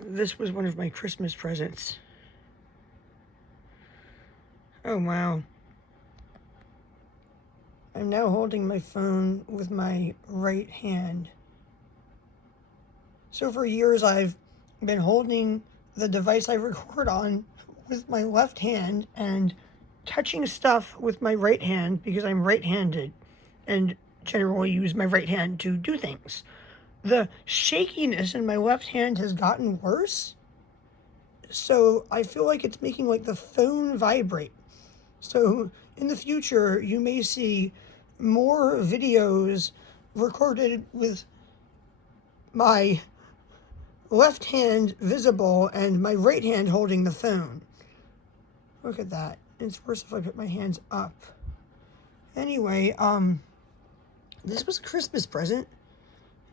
This was one of my Christmas presents. Oh, wow. I'm now holding my phone with my right hand. So for years I've been holding the device I record on with my left hand and touching stuff with my right hand because I'm right-handed and generally use my right hand to do things. The shakiness in my left hand has gotten worse, so I feel like it's making like the phone vibrate. So in the future, you may see more videos recorded with my left hand visible and my right hand holding the phone. Look at that. It's worse if I put my hands up. Anyway, this was a Christmas present,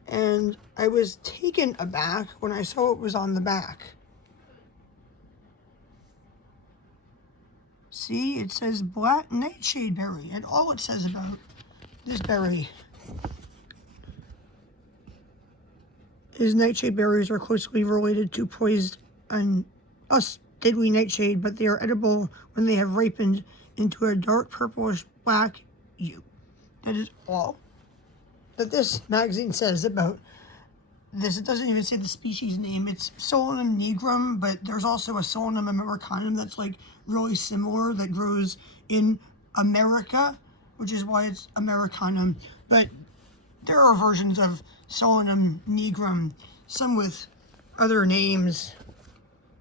and I was taken aback when I saw it was on the back. See, it says black nightshade berry, and all it says about this berry is nightshade berries are closely related to poised and us deadly nightshade, but they are edible when they have ripened into a dark purplish black hue. That is all that this magazine says about this. It doesn't even say the species name. It's Solanum Nigrum, but there's also a Solanum Americanum that's like really similar that grows in America, which is why it's Americanum. But there are versions of Solanum Nigrum, some with other names,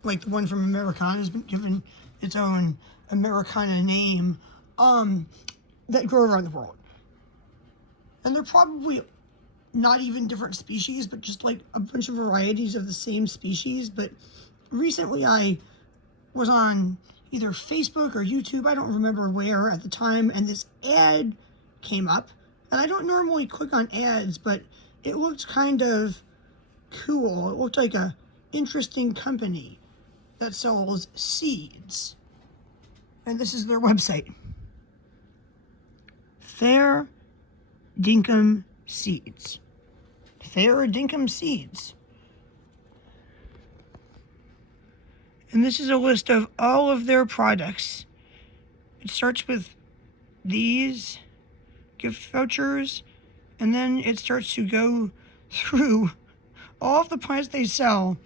like the one from Americana has been given its own Americana name, that grow around the world. And they're probably not even different species, but just like a bunch of varieties of the same species. But recently I was on either Facebook or YouTube, I don't remember where at the time, and this ad came up. And I don't normally click on ads, but it looked kind of cool. It looked like a interesting company that sells seeds. And this is their website. Fair Dinkum Seeds. Fair Dinkum Seeds. And this is a list of all of their products. It starts with these gift vouchers, and then it starts to go through all of the plants they sell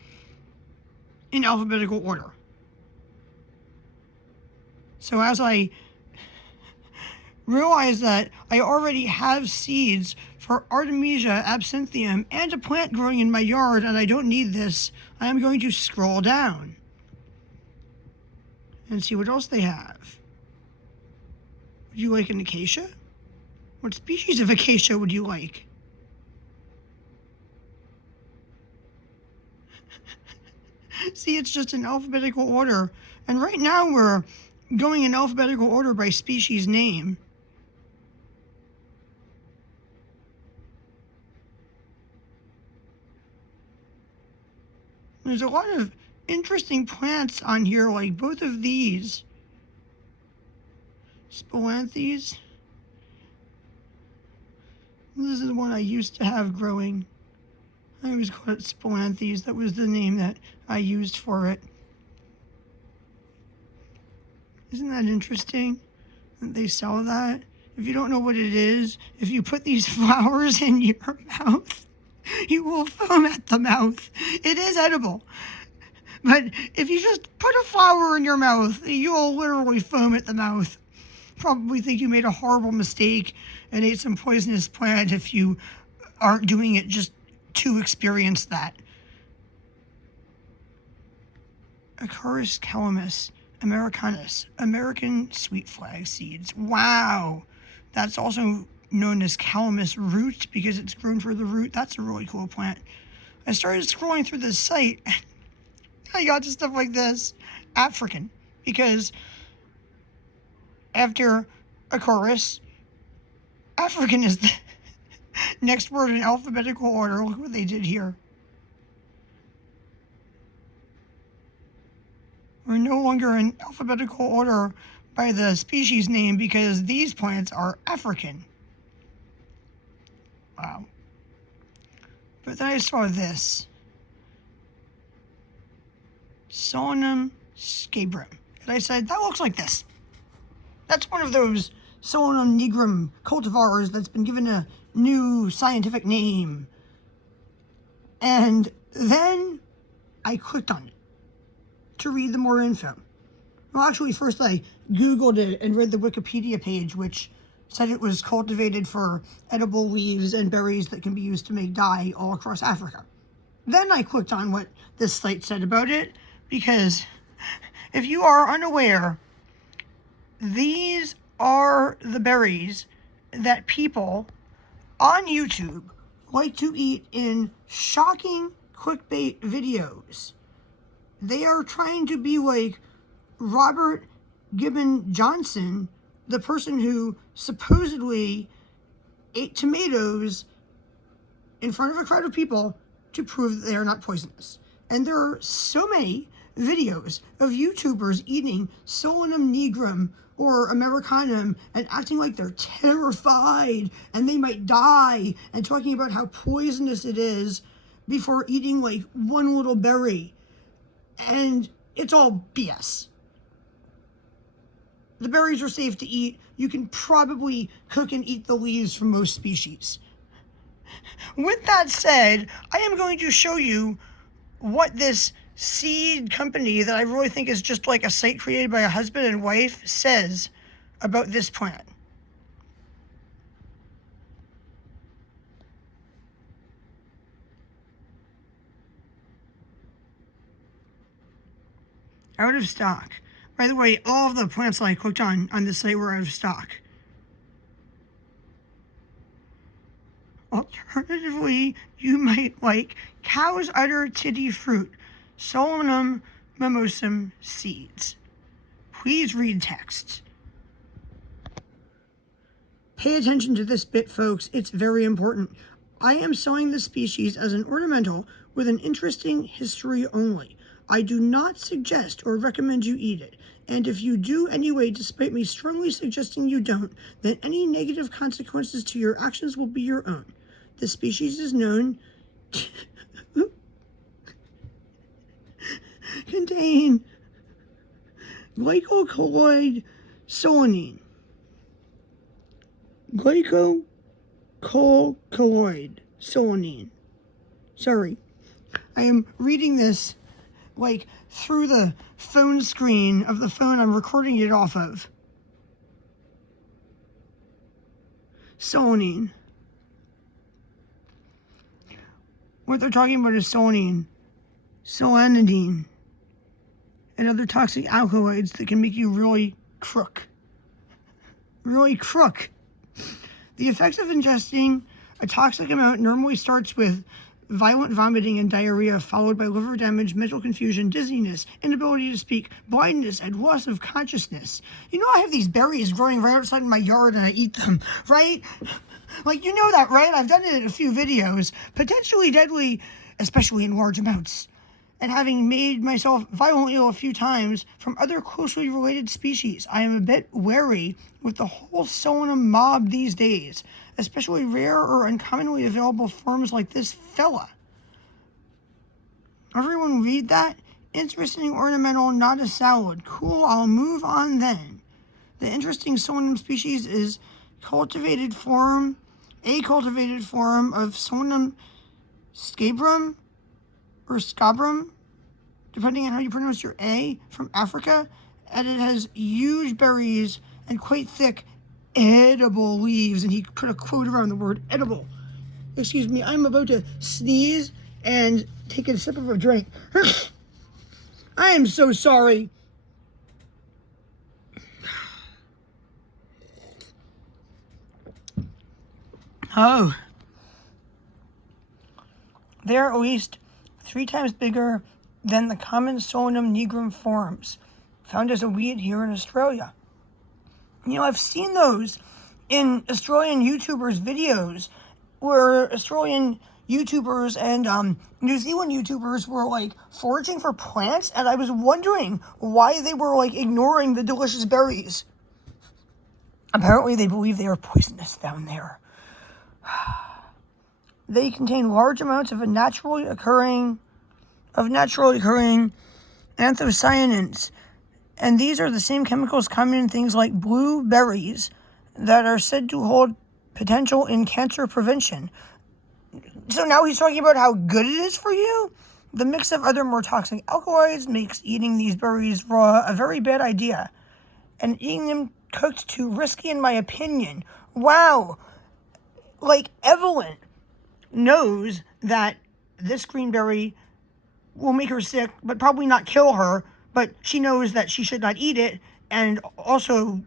in alphabetical order. So as I realize that I already have seeds for Artemisia absinthium and a plant growing in my yard, and I don't need this, I am going to scroll down and see what else they have. Would you like an acacia? What species of acacia would you like? See, it's just in alphabetical order. And right now we're going in alphabetical order by species name. There's a lot of interesting plants on here, like both of these. Spilanthes. This is the one I used to have growing. I always called it Spilanthes. That was the name that I used for it. Isn't that interesting that they sell that? If you don't know what it is, if you put these flowers in your mouth, you will foam at the mouth. It is edible. But if you just put a flower in your mouth, you'll literally foam at the mouth. Probably think you made a horrible mistake and ate some poisonous plant if you aren't doing it just to experience that. Acarus calamus americanus, American sweet flag seeds. Wow! That's also known as calamus root because it's grown for the root. That's a really cool plant. I started scrolling through this site. I got to stuff like this. African. Because after Acarus, African is the next word in alphabetical order. Look what they did here. We're no longer in alphabetical order by the species name because these plants are African. Wow. But then I saw this. Solanum Nigrum. And I said, that looks like this. That's one of those Solanum Nigrum cultivars that's been given a new scientific name. And then I clicked on it to read the more info. Well, actually, first I Googled it and read the Wikipedia page, which said it was cultivated for edible leaves and berries that can be used to make dye all across Africa. Then I clicked on what this site said about it, because if you are unaware, these are the berries that people on YouTube like to eat in shocking clickbait videos. They are trying to be like Robert Gibbon Johnson, the person who supposedly ate tomatoes in front of a crowd of people to prove that they are not poisonous. And there are so many videos of YouTubers eating Solanum Nigrum or Americanum and acting like they're terrified and they might die, and talking about how poisonous it is before eating like one little berry. And it's all BS. The berries are safe to eat. You can probably cook and eat the leaves from most species. With that said, I am going to show you what this seed company that I really think is just like a site created by a husband and wife says about this plant. Out of stock. By the way, all of the plants that I clicked on this site were out of stock. Alternatively, you might like cow's udder titty fruit, Solanum mimosum seeds. Please read text. Pay attention to this bit, folks. It's very important. I am selling this species as an ornamental with an interesting history only. I do not suggest or recommend you eat it. And if you do anyway, despite me strongly suggesting you don't, then any negative consequences to your actions will be your own. The species is known to contain glycocolloid solanine. Glycocolloid solanine. Sorry, I am reading this like through the phone screen of the phone I'm recording it off of. Solanine. What they're talking about is solanine, solanidine, and other toxic alkaloids that can make you really crook. Really crook. The effects of ingesting a toxic amount normally starts with violent vomiting and diarrhea, followed by liver damage, mental confusion, dizziness, inability to speak, blindness, and loss of consciousness. You know, I have these berries growing right outside my yard and I eat them, right? Like, you know that, right? I've done it in a few videos. Potentially deadly, especially in large amounts. And having made myself violently ill a few times from other closely related species, I am a bit wary with the whole Solanum mob these days, especially rare or uncommonly available forms like this fella. Everyone read that? Interesting ornamental, not a salad. Cool, I'll move on then. The interesting Solanum species is a cultivated form of Solanum Nigrum or scabrum, depending on how you pronounce your A, from Africa, and it has huge berries and quite thick edible leaves, and he put a quote around the word edible. Excuse me, I'm about to sneeze and take a sip of a drink. I am so sorry. Oh. They're at least 3 times bigger than the common Solanum Nigrum forms, found as a weed here in Australia. You know, I've seen those in Australian YouTubers' videos where Australian YouTubers and New Zealand YouTubers were like foraging for plants, and I was wondering why they were like ignoring the delicious berries. Apparently they believe they are poisonous down there. They contain large amounts of naturally occurring anthocyanins. And these are the same chemicals common in things like blueberries that are said to hold potential in cancer prevention. So now he's talking about how good it is for you? The mix of other more toxic alkaloids makes eating these berries raw a very bad idea. And eating them cooked too risky in my opinion. Wow. Like Evelyn knows that this green berry will make her sick, but probably not kill her. But she knows that she should not eat it, and also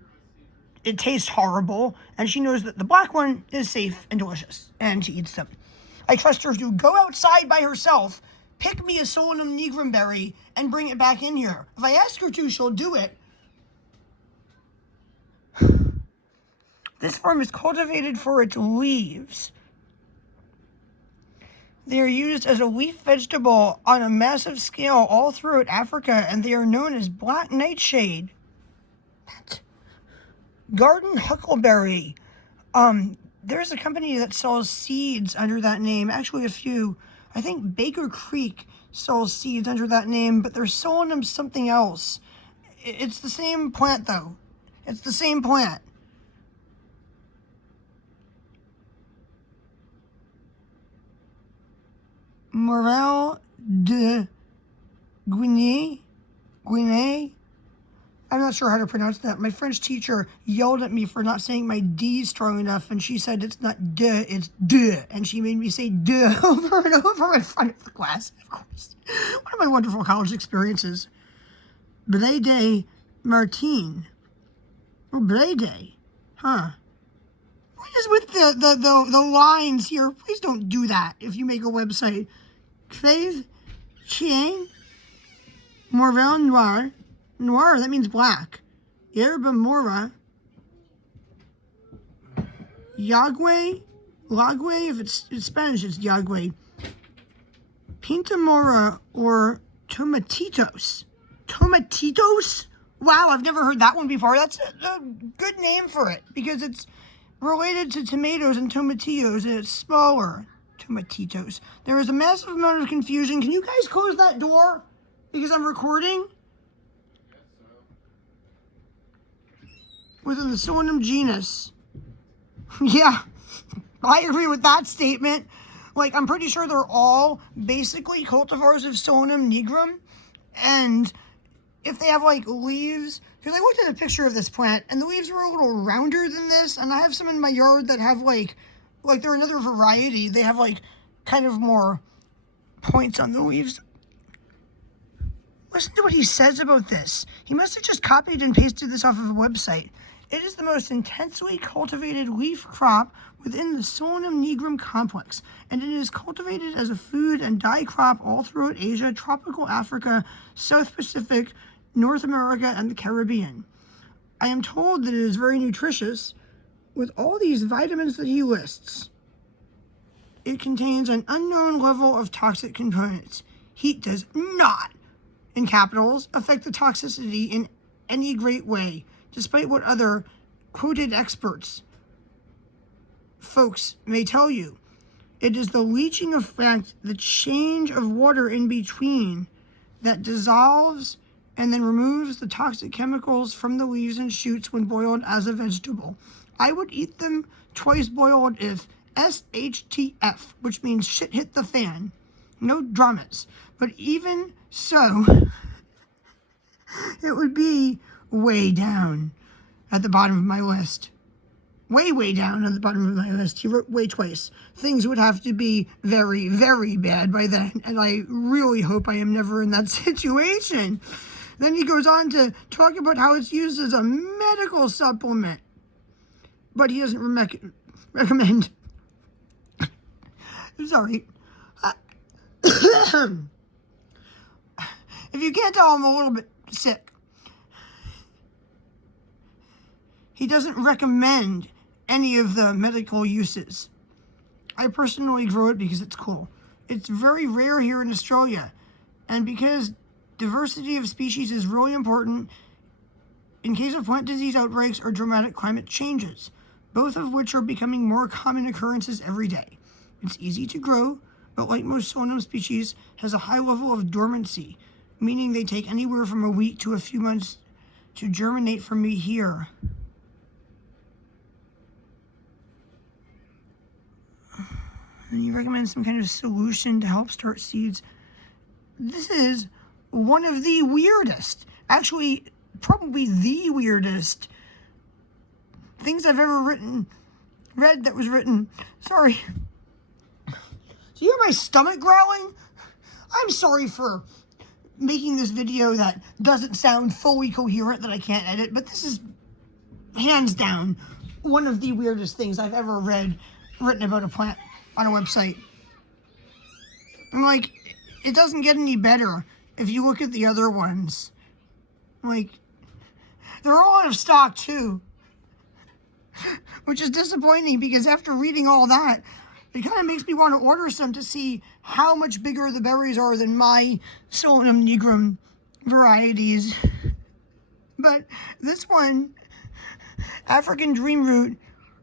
it tastes horrible, and she knows that the black one is safe and delicious, and she eats them. I trust her to go outside by herself, pick me a Solanum Nigrum berry, and bring it back in here. If I ask her to, she'll do it. This farm is cultivated for its leaves. They are used as a leaf vegetable on a massive scale all throughout Africa, and they are known as black nightshade. What? Garden huckleberry. There's a company that sells seeds under that name. Actually, a few. I think Baker Creek sells seeds under that name, but they're selling them something else. It's the same plant, though. It's the same plant. Morel de Guinée. I'm not sure how to pronounce that. My French teacher yelled at me for not saying my D strong enough, and she said it's not de, it's de, and she made me say de over and over in front of the class, of course. One of my wonderful college experiences. Blede Martine. Oh, Blede. Huh. What is with the lines here? Please don't do that if you make a website. Crave Chien Morel Noir. Noir, that means black. Yerba Mora. Yagüe. Lagüe, if it's in Spanish, it's Yagüe. Pinta Mora or Tomatitos. Tomatitos? Wow, I've never heard that one before. That's a good name for it because it's related to tomatoes and tomatillos, and it's smaller. Tomatitos. There is a massive amount of confusion. Can you guys close that door? Because I'm recording. Within the Solanum genus. Yeah, I agree with that statement. Like, I'm pretty sure they're all basically cultivars of Solanum Nigrum. And if they have, like, leaves... Because I looked at a picture of this plant, and the leaves were a little rounder than this. And I have some in my yard that have, like they're another variety. They have, like, kind of more points on the leaves. Listen to what he says about this. He must have just copied and pasted this off of a website. It is the most intensely cultivated leaf crop within the Solanum Nigrum Complex, and it is cultivated as a food and dye crop all throughout Asia, tropical Africa, South Pacific, North America, and the Caribbean. I am told that it is very nutritious, with all these vitamins that he lists. It contains an unknown level of toxic components. Heat does not, in capitals, affect the toxicity in any great way, despite what other quoted experts folks may tell you. It is the leaching effect, the change of water in between, that dissolves and then removes the toxic chemicals from the leaves and shoots when boiled as a vegetable. I would eat them twice boiled if SHTF, which means shit hit the fan. No dramas. But even so, it would be way down at the bottom of my list. Way down at the bottom of my list. He wrote way twice. Things would have to be very, very bad by then, and I really hope I am never in that situation. Then he goes on to talk about how it's used as a medical supplement, but he doesn't recommend. Sorry. If you can't tell, I'm a little bit sick. He doesn't recommend any of the medical uses. I personally grow it because it's cool. It's very rare here in Australia, and because diversity of species is really important in case of plant disease outbreaks or dramatic climate changes, both of which are becoming more common occurrences every day. It's easy to grow, but like most Solanum species, has a high level of dormancy, meaning they take anywhere from a week to a few months to germinate for me here. And he recommends some kind of solution to help start seeds. This is one of the weirdest, actually probably the weirdest things I've ever read that was written. Sorry. Do you hear my stomach growling? I'm sorry for making this video that doesn't sound fully coherent that I can't edit, but this is hands down one of the weirdest things I've ever written about a plant on a website. I'm like, it doesn't get any better if you look at the other ones. Like, they're all out of stock too, which is disappointing because after reading all that, it kind of makes me want to order some to see how much bigger the berries are than my Solanum Nigrum varieties. But this one, African Dreamroot,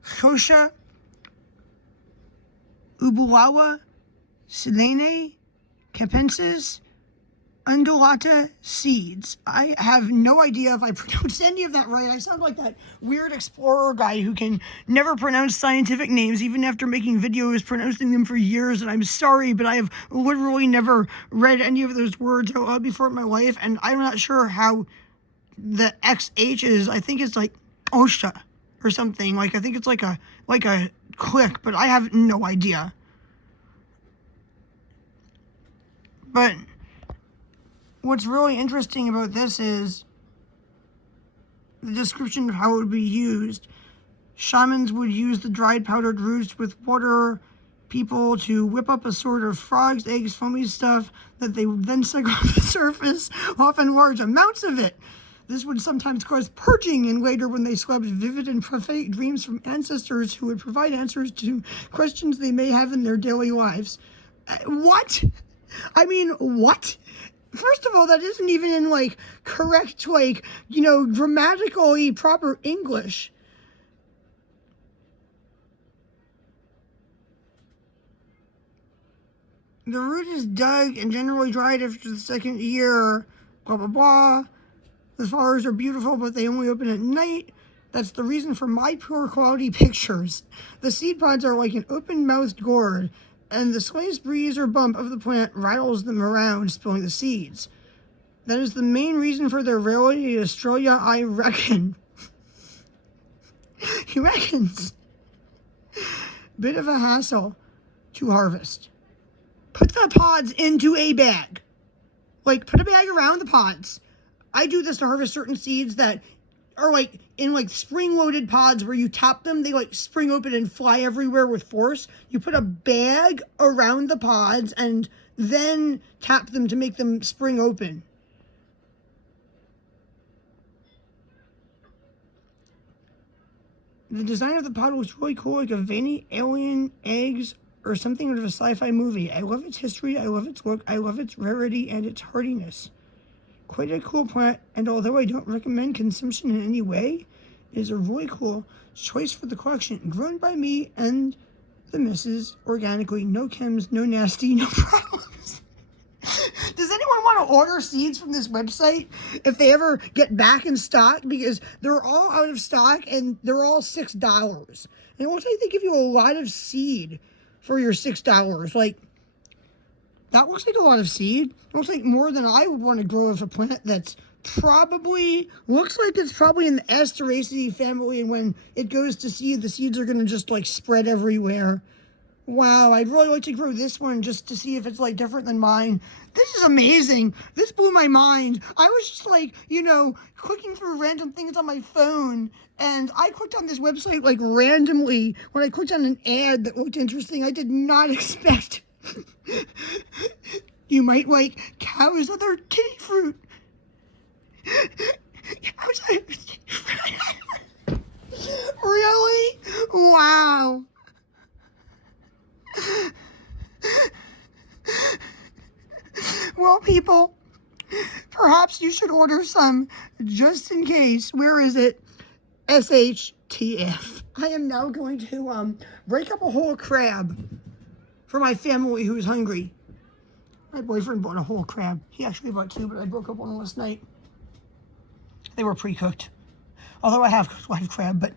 Shosha Ubulawa Silene Capensis Undulata seeds. I have no idea if I pronounced any of that right. I sound like that weird explorer guy who can never pronounce scientific names even after making videos pronouncing them for years, and I'm sorry, but I have literally never read any of those words out loud before in my life, and I'm not sure how the XH is. I think it's like OSHA or something. Like, I think it's like a click, but I have no idea. But what's really interesting about this is the description of how it would be used. Shamans would use the dried powdered roots with water people to whip up a sort of frogs, eggs, foamy stuff that they would then suck off the surface, often large amounts of it. This would sometimes cause purging, and later when they slept, vivid and prophetic dreams from ancestors who would provide answers to questions they may have in their daily lives. What? I mean, what? First of all, that isn't even in, like, correct, like, you know, grammatically proper English. The root is dug and generally dried after the second year, blah, blah, blah. The flowers are beautiful, but they only open at night. That's the reason for my poor quality pictures. The seed pods are like an open-mouthed gourd, and the slightest breeze or bump of the plant rattles them around, spilling the seeds. That is the main reason for their rarity in Australia, I reckon. He reckons. Bit of a hassle to harvest. Put the pods into a bag. Like, put a bag around the pods. I do this to harvest certain seeds that are like in like spring-loaded pods where you tap them, they like spring open and fly everywhere with force. You put a bag around the pods and then tap them to make them spring open. The design of the pod was really cool, like a veiny alien eggs or something out of a sci-fi movie. I love its history, I love its look, I love its rarity and its hardiness. Quite a cool plant, and although I don't recommend consumption in any way, it is a really cool choice for the collection. Grown by me and the missus organically, no chems, no nasty, no problems. Does anyone want to order seeds from this website if they ever get back in stock? Because they're all out of stock and they're all $6. And it looks like they give you a lot of seed for your $6. Like, that looks like a lot of seed. It looks like more than I would want to grow of a plant that's looks like it's probably in the Asteraceae family, and when it goes to seed, the seeds are going to just like spread everywhere. Wow, I'd really like to grow this one just to see if it's like different than mine. This is amazing. This blew my mind. I was just like, you know, clicking through random things on my phone, and I clicked on this website like randomly when I clicked on an ad that looked interesting. I did not expect you might like cow's other kitty fruit. Really? Wow. Well, people, perhaps you should order some just in case. Where is it? SHTF. I am now going to break up a whole crab for my family who's hungry. My boyfriend bought a whole crab. He actually bought 2, but I broke up one last night. They were pre-cooked. Although I have cooked live crab, but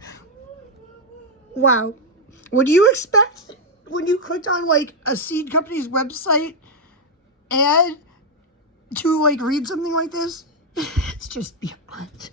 wow. Would you expect when you clicked on like a seed company's website ad to like read something like this? It's just beyond.